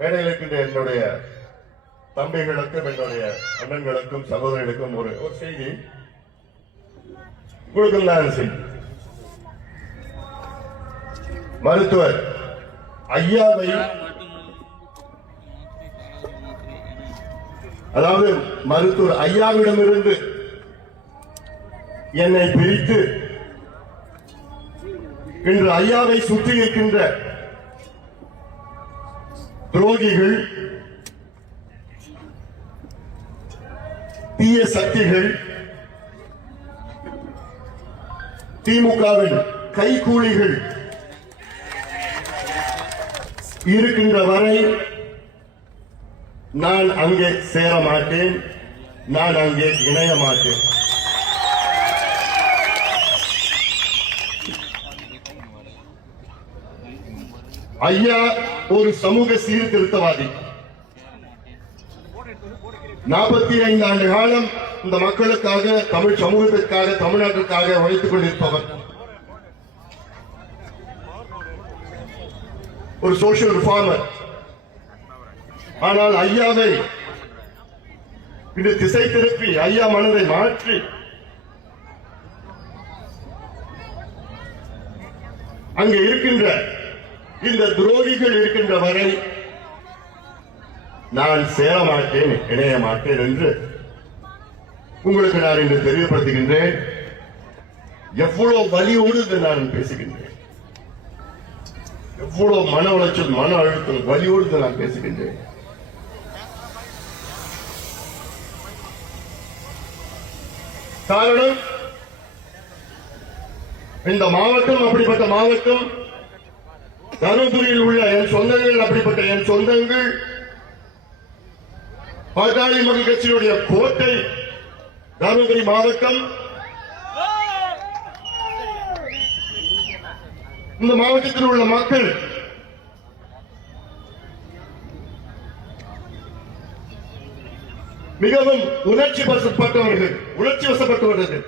மேடையில் இருக்கின்ற என்னுடைய தம்பிகளுக்கும் என்னுடைய அண்ணன்களுக்கும் சகோதரிகளுக்கும் ஒரு ஒரு செய்தி. உங்களுக்கு நான் செய்தி. மருத்துவர் ஐயாவை அதாவது மருத்துவர் ஐயாவிடமிருந்து என்னை பிரித்து இன்று ஐயாவை சுற்றி இருக்கின்ற துரோகிகள் தீய சக்திகள் திமுகவின் கைகூலிகள் இருக்கின்ற வரை நான் அங்கே சேர மாட்டேன் நான் அங்கே இணைய மாட்டேன் ஐயா ஒரு சமூக சீர்திருத்தவாதி. நாற்பத்தி ஐந்து ஆண்டு காலம் இந்த மக்களுக்காக தமிழ் சமூகத்திற்காக தமிழ்நாட்டிற்காக உழைத்துக் கொண்டிருப்பவர். ஒரு சோசியல் ரிஃபார்மர் ஆனால் ஐயாவை இன்று திசை திருப்பி ஐயா மனதை மாற்றி அங்கே இருக்கின்ற இந்த துரோகிகள் இருக்கின்ற வரை நான் சேரமாட்டேன் இணைய மாட்டேன் என்று உங்களுக்கு நான் இன்று தெரியப்படுத்துகின்றேன். எவ்வளவு வலியோடு இதை நான் பேசுகின்றேன். எவ்வளவு மன உளைச்சல் மன அழுத்தம் வலியோடு நான் பேசுகின்றேன். காரணம் இந்த மாவட்டம் அப்படிப்பட்ட மாவட்டம் தருமபுரியில் உள்ள என் சொந்தங்கள் அப்படிப்பட்ட என் சொந்தங்கள் பாட்டாளி மக்கள் கட்சியினுடைய கோட்டை தருமபுரி மாவட்டம். இந்த மாவட்டத்தில் உள்ள மக்கள் மிகவும் உணர்ச்சி வசப்பட்டவர்கள் உணர்ச்சி வசப்பட்டவர்கள்.